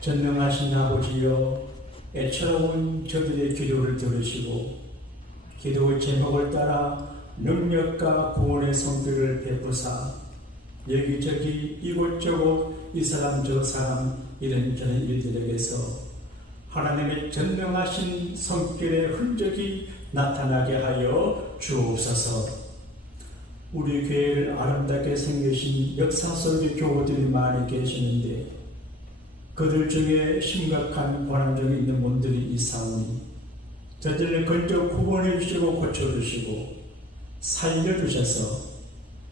전능하신 아버지여, 애처로운 저들의 기도를 들으시고 기도의 제목을 따라 능력과 구원의 성들을 베푸사 여기저기 이곳저곳 이 사람 저 사람 이런저런 일들에게서 하나님의 전능하신 성결의 흔적이 나타나게 하여 주옵소서. 우리 교회를 아름답게 생기신 역사 속의 교우들이 많이 계시는데 그들 중에 심각한 고난중에 있는 분들이 있사오니 저들을 건져 구원해 주시고 고쳐주시고 살려주셔서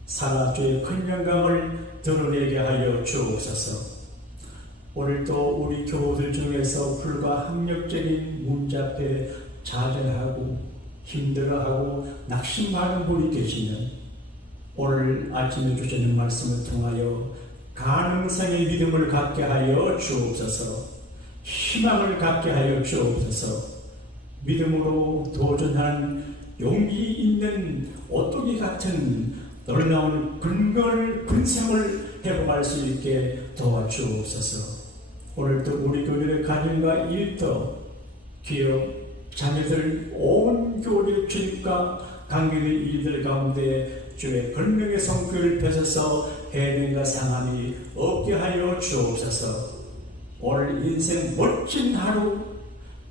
살아주의 큰 영광을 드러내게 하여 주옵소서. 오늘도 우리 교우들 중에서 불과 학력적인 문제 앞에 좌절하고 힘들어하고 낙심하는 분이 계시면 오늘 아침에 주시는 말씀을 통하여 가능성의 믿음을 갖게 하여 주옵소서. 희망을 갖게 하여 주옵소서. 믿음으로 도전하는 용기 있는 오뚜기 같은 놀라운 근성을 회복할 수 있게 도와주옵소서. 오늘도 우리 교회의 가정과 일터, 기업, 자녀들 온 교회 출입과 강경의 일들 가운데 주의 권능의 성격을 펴서서 해능과 상함이 없게 하여 주옵소서. 오늘 인생 멋진 하루,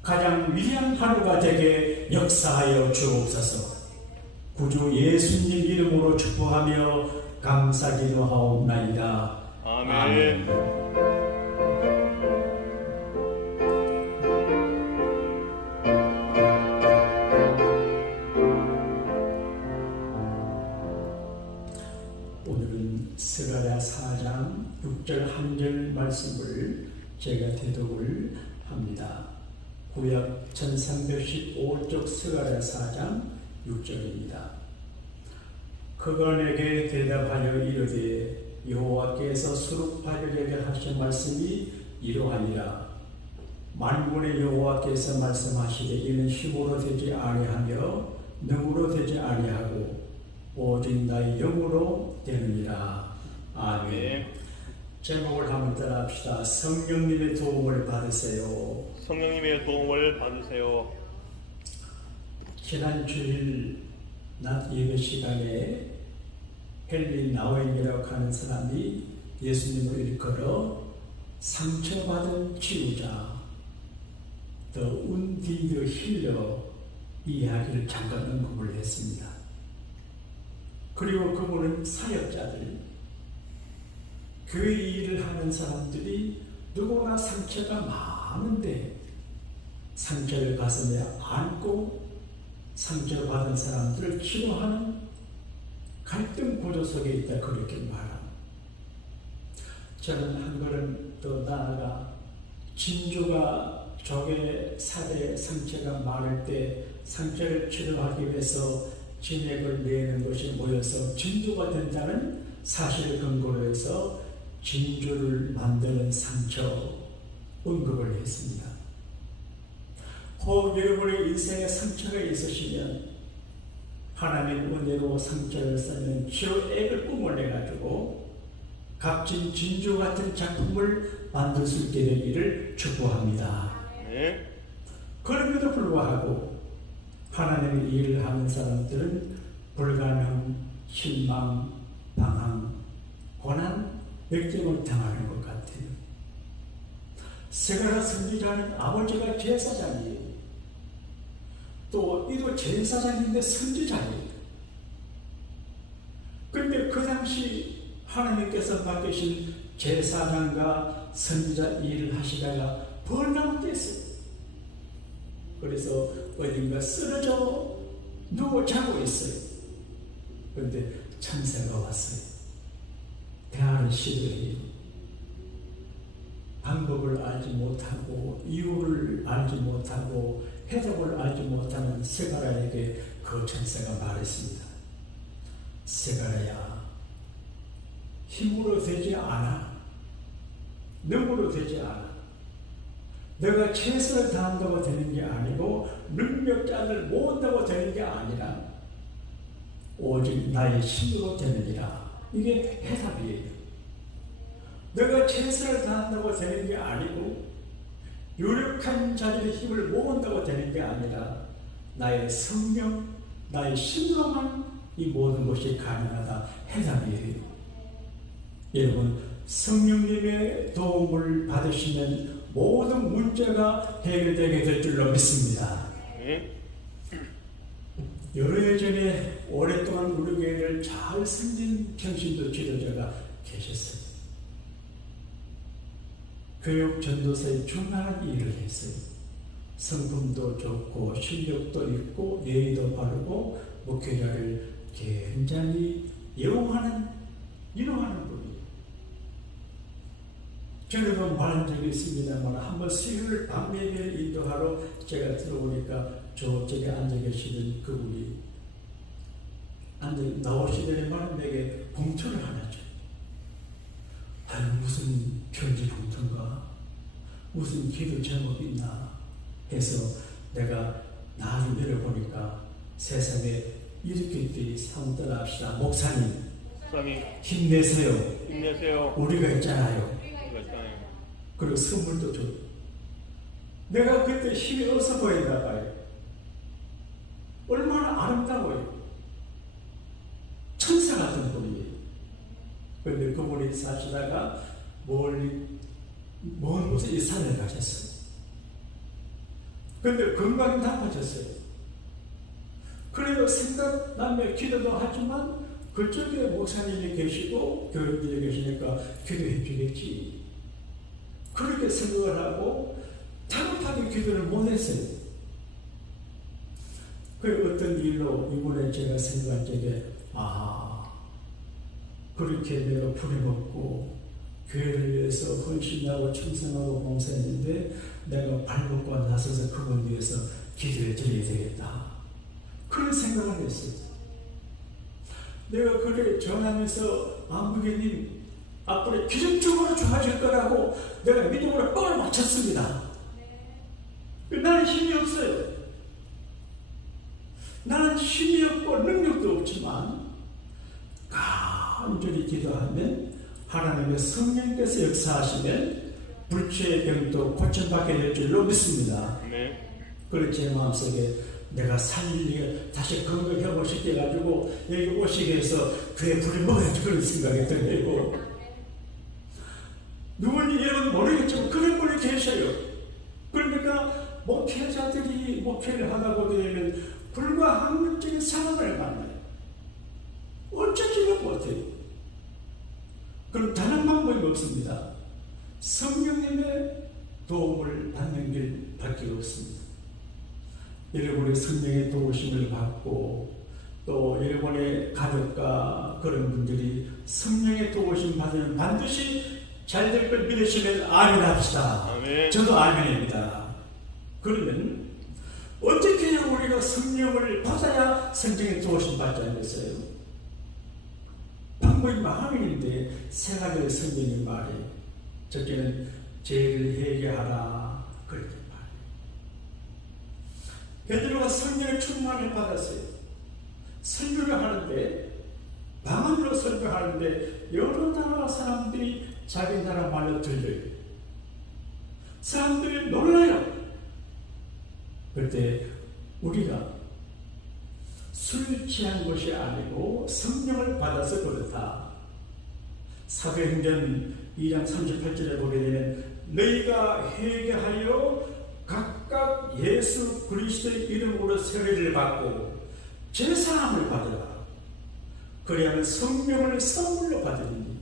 가장 위대한 하루가 되게 역사하여 주옵소서. 구주 예수님 이름으로 축복하며 감사기도하옵나이다. 아멘. 오늘은 스가랴 4장 6절 한 절 말씀을 제가 대독을 합니다. 구약 1315쪽 스가랴 4장 6절입니다. 그가 내게 대답하여 이르되 여호와께서 수룹바벨에게 하신 말씀이 이러하니라. 만군의 여호와께서 말씀하시되 이는 힘으로 되지 아니하며 능으로 되지 아니하고 오직 나의 영으로 되느니라. 아멘. 제목을 한번 따라 합시다. 성령님의 도움을 받으세요. 성령님의 도움을 받으세요. 지난 주일 낮 예배 시간에 헬리 나우엔이라고 하는 사람이 예수님을 일컬어 상처받은 치유자, 더 운디드 힐러 이야기를 잠깐 언급을 했습니다. 그리고 그분은 사역자들, 교회 일을 하는 사람들이 누구나 상처가 많은데 상처를 가슴에 안고 상처받은 사람들을 치료하는 갈등 구조 속에 있다, 그렇게 말합니다. 저는 한 걸음 더 나아가 진주가 적의 살에 상처가 많을 때 상처를 치료하기 위해서 진액을 내는 것이 모여서 진주가 된다는 사실을 근거로 해서 진주를 만드는 상처 언급을 했습니다. 혹 여러분의 인생에 상처가 있으시면 하나님 은혜로 상처를 쌓는 치료액을 뿜어내가지고 값진 진주 같은 작품을 만들 수 있게 되기를 축복합니다. 네. 그럼에도 불구하고 하나님의 일을 하는 사람들은 불가능, 실망, 방황, 고난, 역경을 당하는 것 같아요. 스가랴 선지자는 아버지가 제사장이에요. 또 이도 제사장인데 선지자예요. 그런데 그 당시 하나님께서 맡기신 제사장과 선지자 일을 하시다가 번아웃됐어요. 그래서 어딘가 쓰러져 누워 자고 있어요. 그런데 천사가 왔어요. 대화를 시도해요. 방법을 알지 못하고 이유를 알지 못하고 해답을 알지 못하는 스가랴에게 그 천사가 말했습니다. 스가랴야, 힘으로 되지 않아. 능으로 되지 않아. 내가 최선을 다한다고 되는 게 아니고 능력자를 모은다고 되는 게 아니라 오직 나의 힘으로 되느니라. 이게 해답이에요. 내가 최선을 다한다고 되는 게 아니고 유력한 자들의 힘을 모은다고 되는 게 아니라 나의 성령, 나의 힘으로만 이 모든 것이 가능하다. 해답이에요. 여러분, 성령님의 도움을 받으시면 모든 문제가 해결되게 될 줄로 믿습니다. 여러 해 전에 오랫동안 우리 교회를 잘 섬긴 평신도 지도자가 계셨어요. 교육 전도사의 중요한 일을 했어요. 성품도 좋고 실력도 있고 예의도 바르고 목회자를 굉장히 이용하는 분이에요. 저는 말한 적이 있습니다만 한번 수요일 밤 예배를 인도하러 제가 들어오니까 저쪽에 앉아 계시는 그분이 나오시더니만 내게 봉투를 하나 줘요. 아유, 무슨 편지 봉투인가? 무슨 기도 제목이 있나? 해서 내가 나를 열어보니까 세상에 이렇게 사무들 합시다. 목사님 힘내세요. 우리가 있잖아요. 그리고 선물도 줘. 내가 그때 힘이 없어 보이나 봐요. 얼마나 아름다워요. 천사 같은 분이에요. 그런데 그분이 사시다가 멀리 먼 곳에 이사를 가셨어요. 그런데 건강이 나빠졌어요. 그래도 생각나며 기도도 하지만 그쪽에 목사님이 계시고 교육들이 계시니까 기도해 주겠지. 그렇게 생각을 하고 다급하게 기도를 못했어요. 그 어떤 일로 이번에 제가 생각할 적에 그렇게 내가 부려먹고 교회를 위해서 헌신하고 충성하고 봉사했는데 내가 발벗고 나서서 그분 위해서 기도를 드려야 되겠다. 그런 생각을 했어요. 내가 그래 전하면서 안부교님 앞으로 기적적으로 좋아질 거라고 내가 믿음으로 뻥을 맞췄습니다. 나는 힘이 없어요. 나는 힘이 없고 능력도 없지만 간절히 기도하면 하나님의 성령께서 역사하시면 불치의 병도 고침받게 될 줄로 믿습니다. 아멘. 그리고 제 마음속에 내가 살리게 다시 건강하고 싶게 해가지고 여기 오시게 해서 그의 불을 먹어야지 그런 생각이 들고 누군지 여러분 모르겠지만 그런 분이 계셔요. 그러니까 목회자들이 목회를 하다 보게 되면 불가항력적인 상황을 만나요. 어쩌지는 못해요. 그럼 다른 방법이 없습니다. 성령님의 도움을 받는 길밖에 없습니다. 여러분의 성령의 도우심을 받고 또 여러분의 가족과 그런 분들이 성령의 도우심 받으면 반드시 잘 될 걸 믿으시면 아멘합시다. 아멘. 저도 아멘입니다. 그러면 어떻게 해야 우리가 성령을 받아야 성령의 도우심 받지 않겠어요? 방법이 많은데 생각의 성령이 말해 첫째는 죄를 회개하라 그렇게 말해. 베드로가 성령의 충만을 받았어요. 설교를 하는데 방언으로 설교하는데 여러 나라 사람들이 자기 나라 말로 들려요. 사람들이 놀라요. 그때 우리가 술 취한 것이 아니고 성령을 받아서 그렇다. 사도행전 2장 38절에 보게 되면 너희가 회개하여 각각 예수 그리스도의 이름으로 세례를 받고 제사함을 받으라. 그래야 성령을 선물로 받으니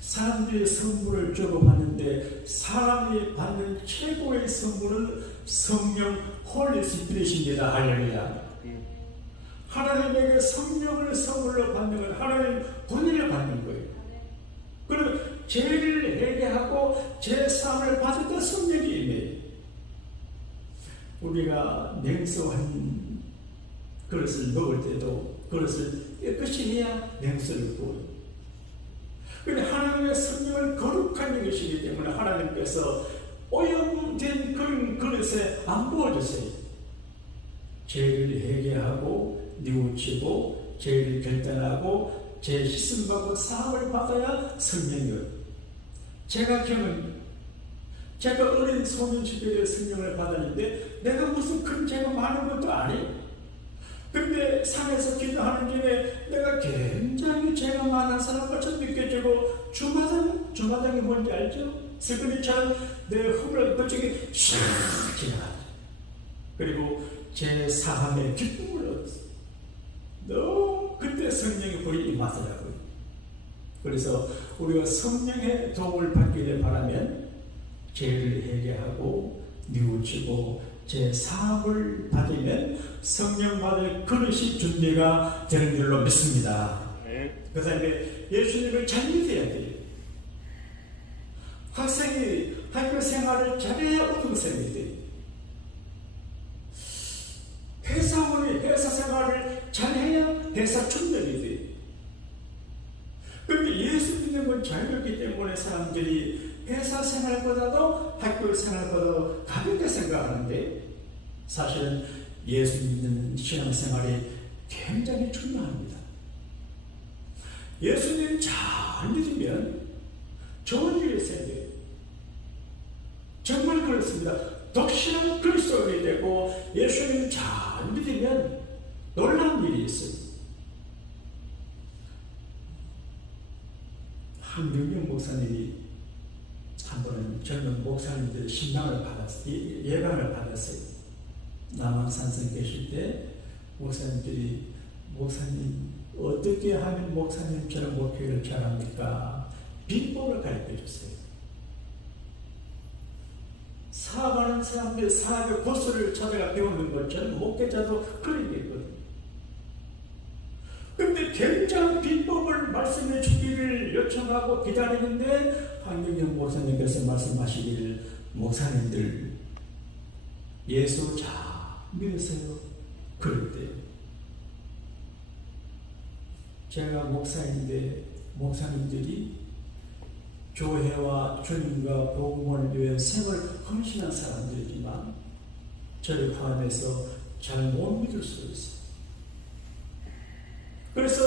사람들이 선물을 주고 받는데 사람이 받는 최고의 선물은 성령 홀리 스피릿입니다. 할렐루야. 하나님에게 성령을 선물로 받는 건 하나님 본인을 받는 거예요. 그리고 죄를 회개하고 제사함을 받을 때 성령이 임해요. 우리가 냉소한 그릇을 먹을 때도 그릇을 깨끗이 해야 냉소를 부어요. 그런데 하나님의 성령을 거룩한 것이기 때문에 하나님께서 오염된 그런 그릇에 안 부어주세요. 죄를 회개하고 뉘우치고 죄를 결단하고 죄 씻음 받고 사함을 받아야 성령이요. 제가 어린 소년 시절에 성령을 받았는데 내가 무슨 큰 죄가 많은 것도 아니에요. 근데 산에서 기도하는 길에 내가 굉장히 죄가 많은 사람같이 느껴지고 주마등이 뭔지 알죠? 스크린처럼 내 허물을 그쪽에 샥 지나가죠. 그리고 제 사함의 기쁨을 얻었어요. 너무 그때 성령의 불이 임하더라고요. 그래서 우리가 성령의 도움을 받기를 바라면 죄를 회개하고 뉘우치고 제 사함을 받으면 성령 받을 그릇이 준비가 되는 줄로 믿습니다. 그 다음에 예수님을 잘 믿어야 돼요. 학생이 학교 생활을 잘해야 우등생이 돼요. 회사원이 회사 생활을 잘해야 회사 충전이 돼요. 그런데 예수 믿는 건 자유롭기 때문에 사람들이 회사 생활보다도 학교 생활보다도 가볍게 생각하는데 사실은 예수 믿는 신앙생활이 굉장히 중요합니다. 예수님 잘 믿으면 좋은 일이 생겨요. 정말 그렇습니다. 독실한 그리스도인이 되고 예수님 잘 믿으면 놀라운 일이 있어요. 한명경 목사님이 한 번은 젊은 목사님들의 신방을 받았어요. 예방을 받았어요. 남한산성 계실 때 목사님들이 목사님 어떻게 하면 목사님처럼 목회를 잘합니까? 비법을 가르쳐 줬어요. 사업하는 사람들이 사업의 고수를 찾아가 배우는 것처럼 목회자도 그런 게 있거든요. 근데 굉장한 비법을 말씀해 주기를 요청하고 기다리는데 한경영 목사님께서 말씀하시기를 목사님들 예수 잘 믿으세요. 그럴 때 제가 목사인데 목사님들이 교회와 주님과 복음을 위해 생을 헌신한 사람들이지만 저를 포함해서 잘 못 믿을 수 있어요. 그래서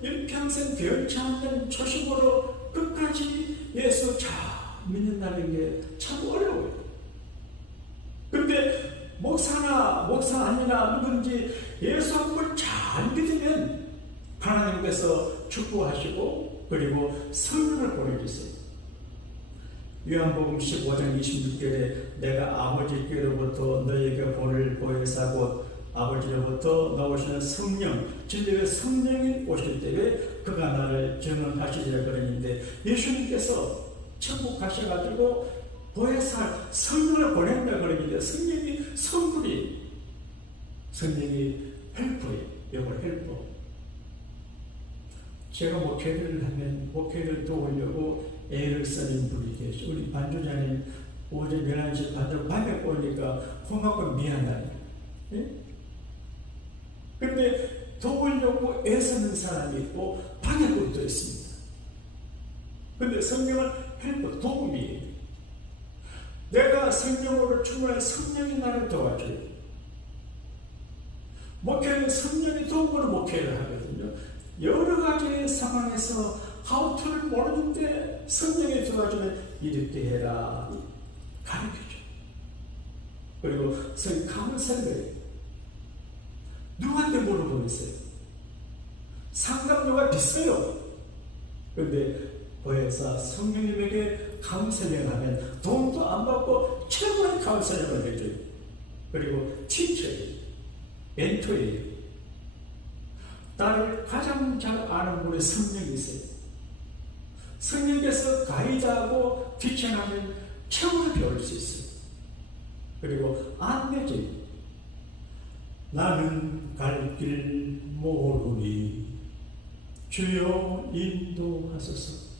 일평생 변치 않는 초심으로 끝까지 예수 잘 믿는다는 게 참 어려워요. 근데 목사 아니나 누군지 예수 한번 잘 믿으면 하나님께서 축복하시고 그리고 성령을 보내주세요. 요한복음 15장 26절에 내가 아버지께로부터 너에게 보낼 보혜사 곧 아버지로부터 나오시는 성령, 진리의 성령이 오실 때에 그가 나를 증언하시리라 그러는데, 예수님께서 천국 가셔가지고 보혜사 성령을 보낸다 그러는데, 성령이 선물이, 성령이 헬퍼예요. 이걸 헬퍼. 제가 목회를 하면 목회를 도우려고 애를 쓰는 분이 계시죠. 우리 반주자님 오전 11시 반주 밤에 오니까 고맙고 미안하네. 예? 근데 도우려고 애쓰는 사람이 있고 방해꾼도 있습니다. 근데 성령은 헬퍼, 도움이에요. 내가 성령으로 충만한 성령이 나를 도와줘요. 목회는 성령이 도움으로 목회를 하거든요. 여러 가지 상황에서 하우투를 모르는데 성령이 도와주면 이렇게 해라 가르쳐줘. 그리고 감사를 해요. 누구한테 물어보고 있어요? 상담료가 비싸요. 그런데 보혜사 성령님에게 카운셀링 하면 돈도 안 받고 최고의 카운셀링을 해줘요. 그리고 티처예요. 멘토예요. 나를 가장 잘 아는 분이 성령이세요. 성령께서 가이드하고 티칭하면 최고를 배울 수 있어요. 그리고 안내줘요. 나는 갈 길 모르니 주여 인도하소서.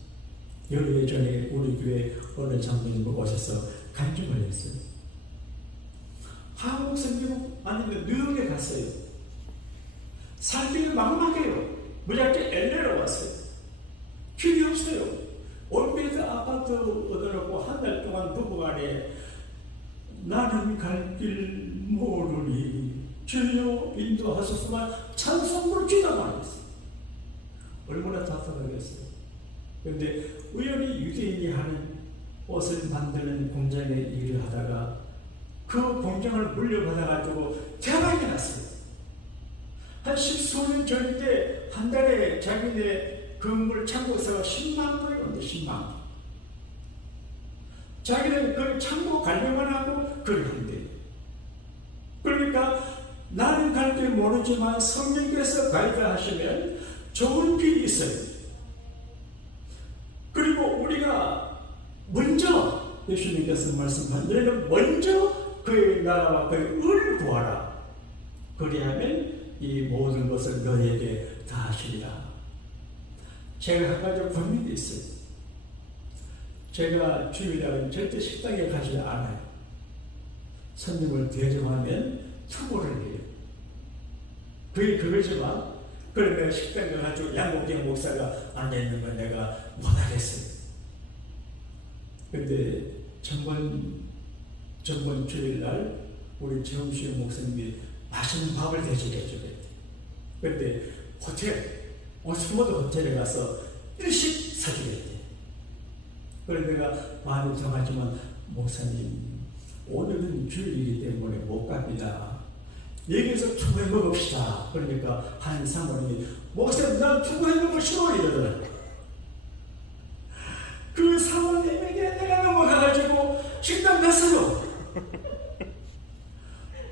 열흘 전에 우리 교회 어느 장로님 오셔서 간증을 했어요. 한국 선교국 아니면 뉴욕에 갔어요. 살기가 막막해요. 무작정 LA로 왔어요. 길이 없어요. 올베드 아파트 얻어놓고 한 달 동안 부부간에 나는 갈 길 모르니 주여 인도하소서만 찬송으로 기도만 했어요. 얼마나 답답하겠어요. 그런데 우연히 유대인이 하는 옷을 만드는 공장에 일을 하다가 그 공장을 물려받아가지고 대박이 났어요. 한 10수년 전인데 한 달에 자기네 건물 창고에서 10만 불이 온대. 10만. 자기는 그 창고 관리만 하고 그걸 한대. 그러니까 나는 갈 길 모르지만 성령께서 가이드하시면 좋은 길이 있어요. 그리고 우리가 먼저 예수님께서 말씀한 너희는 먼저 그의 나라와 그의 의를 구하라. 그리하면 이 모든 것을 너희에게 다 하시리라. 제가 한 가지 고민이 있어요. 제가 주일날은 절대 식당에 가지 않아요. 손님을 대접하면 투고를 해요. 그게 그거지만, 그러면 식당에 가가지고 양복경 목사가 앉아있는 건 내가 못하겠어요. 근데 전번 주일날 우리 정수영 목사님이 맛있는 밥을 대접해 주겠대. 근데 오스모드 호텔에 가서 일식 사주겠대. 그래서 내가 마음이 정하지만 목사님 오늘은 주일이기 때문에 못 갑니다. 여기서 투고해 먹읍시다. 그러니까 한 사모님이 목사님 난 투고해 먹고 싫어 이러더라고요. 그 사모님에게 내가 넘어가가지고 식당 갔어요.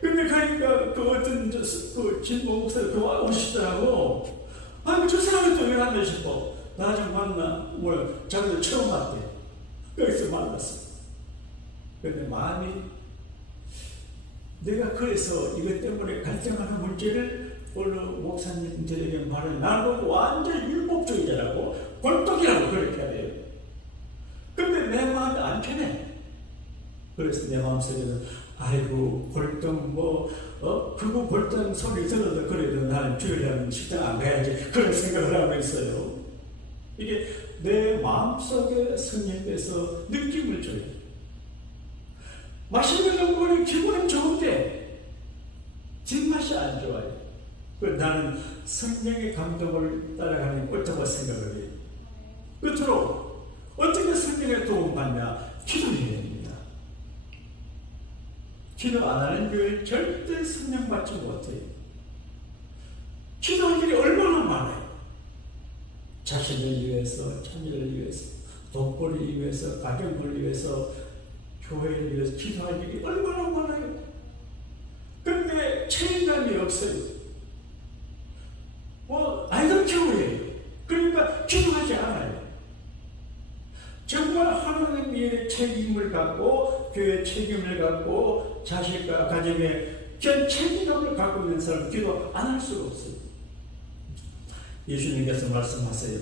근데 가니까 그 어떤 그 진모 목사 그거 오시더라고. 아이고 저 사람이 또 왜 왔나 싶어. 나 좀 만나 자기도 처음 왔대. 거기서 만났어. 근데 마음이 내가 그래서 이것 때문에 갈등하는 문제를 어느 목사님들에게 말을 나보고 완전 율법주의자라고 골떡이라고 그렇게 해요. 근데 내 마음이 안 편해. 그래서 내 마음속에는 아이고 골떡 그거 골떡 소리 들어도 그래도 나는 주일날 식당 안 가야지 그런 생각을 하고 있어요. 이게 내 마음속에 성령께서 느낌을 줘요. 맛있는 정보는 기분은 좋은데 뒷맛이 안 좋아요. 나는 성령의 감동을 따라가는 옳다고 생각을 해요. 끝으로 어떻게 성령 성령의 도움 받냐? 기도해야 됩니다. 기도 안 하는 교회 절대 성령 받지 못해요. 기도할 일이 얼마나 많아요. 자신을 위해서, 자녀를 위해서, 돈벌이를 위해서, 가정을 위해서, 교회를 위해서 기도할 일이 얼마나 많아요. 그런데 책임감이 없어요. 아이들 키우예요. 그러니까 기도하지 않아요. 정말 하나님의 책임을 갖고, 교회 책임을 갖고, 자식과 가정에 전 책임감을 갖고 있는 사람 기도 안 할 수가 없어요. 예수님께서 말씀하세요.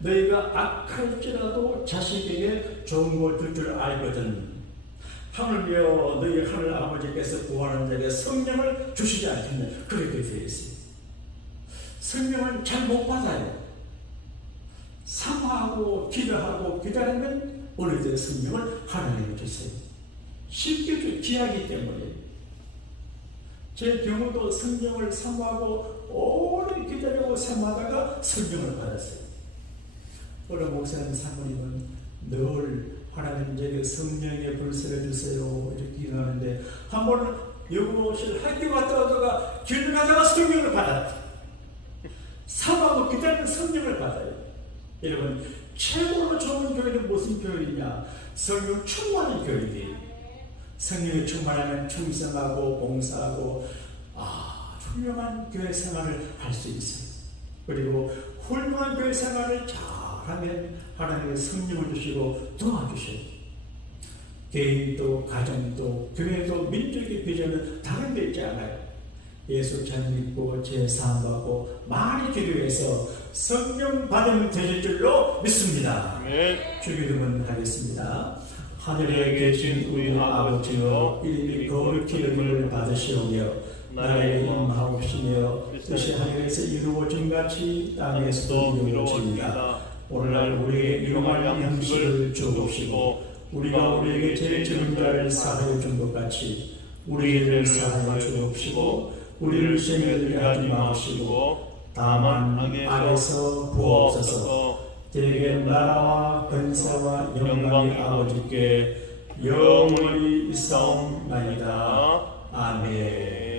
너희가 악할지라도 자식에게 좋은 걸 줄 줄 알거든. 하물며 너희 하늘 아버지께서 구하는 자에게 성령을 주시지 않겠냐. 그렇게 되어 있어요. 성령을 잘 못 받아요. 사모하고 기도하고 기다리면 어느 때 성령을 하나님께 주세요. 쉽게 귀하기 때문에. 제 경우도 성령을 사모하고 오래 기다리고 사모하다가 성령을 받았어요. 어느 목사님 사모님은 늘 하나님 제게 성령의 불세를 주세요 이렇게 기도하는데 한 번은 영어실 학교 갔다 오다가 길 가다가 성령을 받았다. 사모하고 기다리는 성령을 받아요. 여러분 최고로 좋은 교회는 무슨 교회이냐? 성령 충만한 교회이에요. 성령이 충만하면 충성하고 봉사하고 훌륭한 교회 생활을 할 수 있어요. 그리고 훌륭한 교회 생활을 잘하면 하나님의 성령을 주시고 도와주셔요. 개인도 가정도 교회도 민족의 비전은 다른 데 있지 않아요. 예수 잘 믿고 제사함 받고 많이 기도해서 성령 받으면 되실 줄로 믿습니다. 주기도문 하겠습니다. 하늘에 계신 우리 아버지여 이름이 거룩히 여김을 받으시오며 나라의 임하옵시며 뜻이 하늘에서 이루어진 같이 땅에서도 이루어집니다. 오늘날 우리에게 일용할 양식을 주옵시고 우리가 우리에게 죄 지은 자를 사하여 준 것 같이 우리의 죄를 사하여 주옵시고 우리를 시험에 들게 하지 마옵시고 다만 악에서 구하옵소서. 대개 나라와 권세와 영광이 아버지께 영원히 있사옵나이다. 아멘.